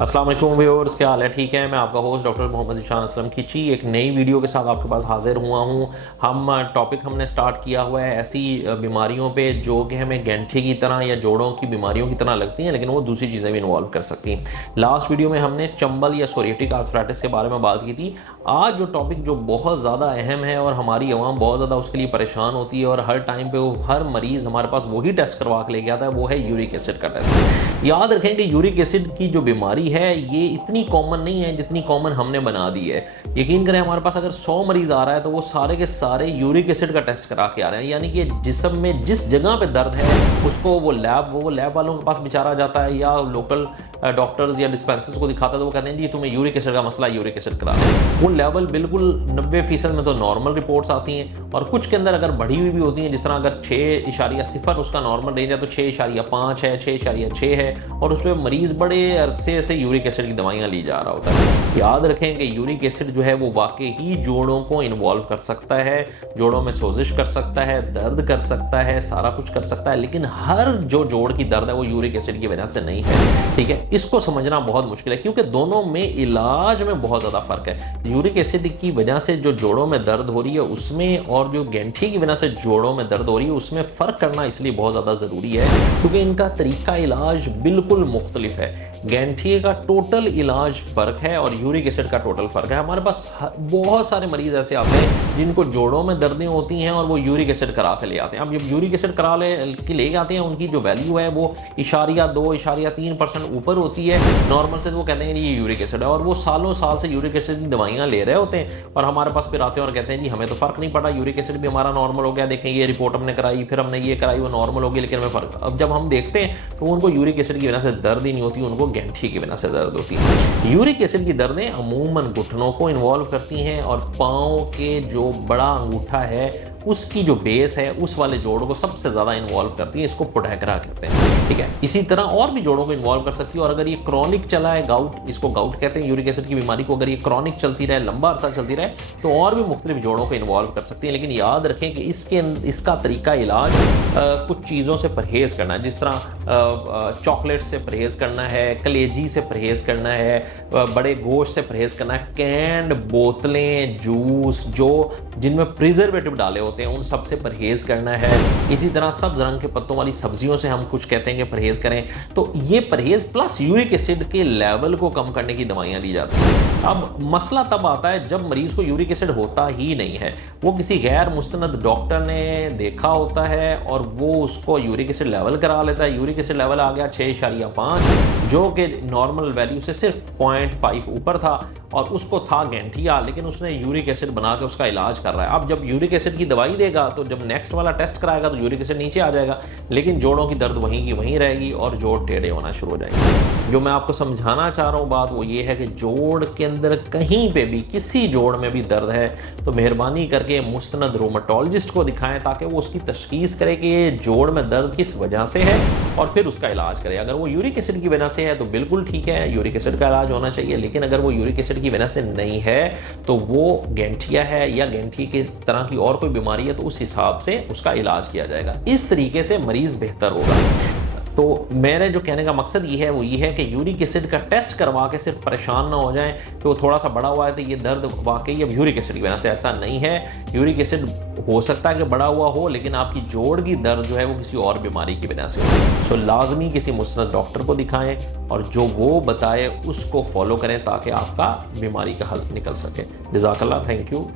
अस्सलाम वालेकुम व्यूअर्स, क्या हाल है? ठीक है। मैं आपका होस्ट डॉक्टर मोहम्मद ज़ीशान असलम खिची एक नई वीडियो के साथ आपके पास हाजिर हुआ हूँ। हमने स्टार्ट किया हुआ है ऐसी बीमारियों पे जो कि हमें गैंठी की तरह या जोड़ों की बीमारियों की तरह लगती हैं, लेकिन वो दूसरी चीज़ें भी इन्वॉल्व कर सकती हैं। लास्ट वीडियो में हमने चंबल या सोरियाटिक आर्थराइटिस के बारे में बात की थी। आज जो टॉपिक जो बहुत ज़्यादा अहम है और हमारी आवाम बहुत ज़्यादा उसके लिए परेशान होती है और हर टाइम पे वो हर मरीज़ हमारे पास वही टेस्ट करवा के लेके आता है, वो है यूरिक एसिड का टेस्ट। याद रखें कि यूरिक एसिड की जो बीमारी है ये इतनी कॉमन नहीं है जितनी कॉमन हमने बना दी है। यकीन करें, हमारे पास अगर 100 मरीज आ रहा है तो वो सारे के सारे यूरिक एसिड का टेस्ट करा के आ रहे हैं। यानी कि जिस्म में जिस जगह पे दर्द है उसको वो लैब वालों के पास बेचारा जाता है या लोकल डॉक्टर्स या डिस्पेंसर्स को दिखाता है तो वो कहते हैं जी तुम्हें यूरिक एसिड का मसला, यूरिक एसिड करा दें। वो लेवल बिल्कुल 90% में तो नॉर्मल रिपोर्ट्स आती हैं और कुछ के अंदर अगर बढ़ी हुई भी होती हैं, जिस तरह अगर 6.0 उसका नॉर्मल रेंज है तो 6.5 है, 6.6 है और उस पर मरीज बड़े अरसे से यूरिक एसिड की दवाइयाँ ली जा रहा होता है। याद रखें कि यूरिक एसिड जो है वो वाकई ही जोड़ों को इन्वॉल्व कर सकता है, जोड़ों में सोजिश कर सकता है, दर्द कर सकता है, सारा कुछ कर सकता है, लेकिन हर जो जोड़ की दर्द है वो यूरिक एसिड की वजह से नहीं है। ठीक है, इसको समझना बहुत मुश्किल है क्योंकि दोनों में इलाज में बहुत ज़्यादा फर्क है। यूरिक एसिड की वजह से जो जोड़ों में दर्द हो रही है उसमें और जो गैंठी की वजह से जोड़ों में दर्द हो रही है उसमें फ़र्क करना इसलिए बहुत ज़्यादा ज़रूरी है क्योंकि इनका तरीका इलाज बिल्कुल मुख्तलिफ है। गैंठी का टोटल इलाज फ़र्क है और यूरिक एसिड का टोटल फ़र्क है। हमारे पास बहुत सारे मरीज़ ऐसे आते हैं जिनको जोड़ों में दर्दें होती हैं और वो यूरिक एसिड करा के ले आते हैं। अब जब यूरिक एसिड करा ले आते हैं उनकी जो वैल्यू है वो 0.2-0.3% ऊपर होती है नॉर्मल से, तो वो कहते हैं ये यूरिक एसिड है और वो सालों साल से यूरिक एसिड की दवाइयाँ ले रहे होते हैं और हमारे पास फिर आते हैं और कहते हैं जी हमें तो फ़र्क नहीं पड़ा, यूरिक एसिड भी हमारा नॉर्मल हो गया, देखें ये रिपोर्ट हमने कराई, फिर हमने ये कराई, वो नॉर्मल हो गई, लेकिन हमें फ़र्क। अब जब हम देखते हैं तो उनको यूरिक एसिड की वजह से दर्द ही नहीं होती, उनको गैंठी की वजह से दर्द होती है। यूरिक एसिड की दर्दें अमूमन घुटनों को इन्वॉल्व करती हैं और पाँव के जो बड़ा अंगूठा है उसकी जो बेस है उस वाले जोड़ों को सबसे ज़्यादा इन्वॉल्व करती है, इसको पोडेग्रा कहते हैं। ठीक है, इसी तरह और भी जोड़ों को इन्वॉल्व कर सकती है और अगर ये क्रॉनिक चला है, गाउट इसको गाउट कहते हैं यूरिक एसिड की बीमारी को, अगर ये क्रॉनिक चलती रहे, लंबा अरसा चलती रहे तो और भी मुख्तलिफ जोड़ों को इन्वॉल्व कर सकती है। लेकिन याद रखें कि इसका तरीका इलाज कुछ चीज़ों से परहेज़ करना है, जिस तरह चॉकलेट से परहेज़ करना है, कलेजी से परहेज़ करना है, बड़े गोश्त से परहेज़ करना है, कैंड बोतलें, जूस जो जिनमें प्रिजर्वेटिव डाले होते हैं उन सब से परहेज़ करना है। इसी तरह सब्ज़ रंग के पत्तों वाली सब्जियों से हम कुछ कहते हैं कि परहेज़ करें। तो ये परहेज़ प्लस यूरिक एसिड के लेवल को कम करने की दवाइयाँ दी जाती हैं। अब मसला तब आता है जब मरीज़ को यूरिक एसिड होता ही नहीं है, वो किसी गैर मुस्तनद डॉक्टर ने देखा होता है और वो उसको यूरिक एसिड लेवल करा लेता है। यूरिक एसिड लेवल आ गया 6.5 जो कि नॉर्मल वैल्यू से सिर्फ 0.5 ऊपर था और उसको था गैंठिया, लेकिन उसने यूरिक एसिड बना के उसका इलाज कर रहा है। अब जब यूरिक एसिड की दवाई देगा तो जब नेक्स्ट वाला टेस्ट कराएगा तो यूरिक एसिड नीचे आ जाएगा, लेकिन जोड़ों की दर्द वहीं की वहीं रहेगी और जोड़ टेढ़े होना शुरू हो जाएंगे। जो मैं आपको समझाना चाह रहा हूँ बात वो ये है कि जोड़ के अंदर कहीं पे भी किसी जोड़ में भी दर्द है तो मेहरबानी करके मुस्तनद रोमेटोलॉजिस्ट को दिखाएं ताकि वो उसकी तशखीस करे कि ये जोड़ में दर्द किस वजह से है और फिर उसका इलाज करे। अगर वो यूरिक एसिड की वजह से है तो बिल्कुल ठीक है, यूरिक एसिड का इलाज होना चाहिए, लेकिन अगर वो यूरिक एसिड की वजह से नहीं है तो वो गैंठिया है या गैंठी की तरह की और कोई बीमारी है तो उस हिसाब से उसका इलाज किया जाएगा। इस तरीके से मरीज बेहतर होगा। तो मेरे जो कहने का मकसद ये है वो ये है कि यूरिक एसिड का टेस्ट करवा के सिर्फ परेशान ना हो जाएं कि वो थोड़ा सा बड़ा हुआ है तो ये दर्द वाकई अब यूरिक एसिड की वजह से, ऐसा नहीं है। यूरिक एसिड हो सकता है कि बड़ा हुआ हो लेकिन आपकी जोड़ की दर्द जो है वो किसी और बीमारी की वजह से हो। तो लाजमी किसी मुस्तनद डॉक्टर को दिखाएं और जो वो बताए उसको फॉलो करें ताकि आपका बीमारी का हल निकल सके। जज़ाकल्लाह, थैंक यू।